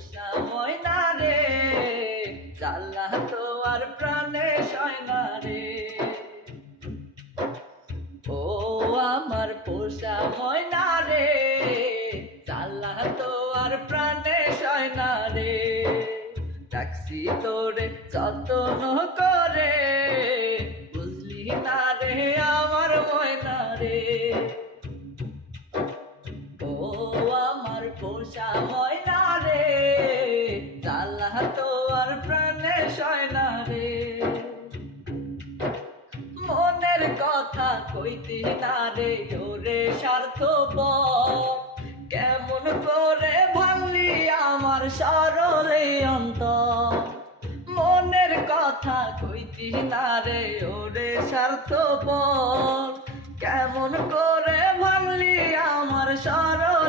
পোষা ময়না রে, জ্বালা তো আর প্রাণে সয় না রে। ও আমার পোষা ময়না রে, জ্বালা তো আর প্রাণে সয় না রে। ডাকছি তোরে যত্ন করে, বুঝলি না রে আমার ময়না রে। ও আমার পোষা ময়না রে, জ্বালা তো আর প্রাণে সয় না রে। মনের কথা কইতি না রে ওরে স্বার্থপর, কেমন করে ভাঙলি আমার সরলে অন্তর। মনের কথা কইতি না রে ওরে স্বার্থপর, কেমন করে ভাঙলি আমার সরলে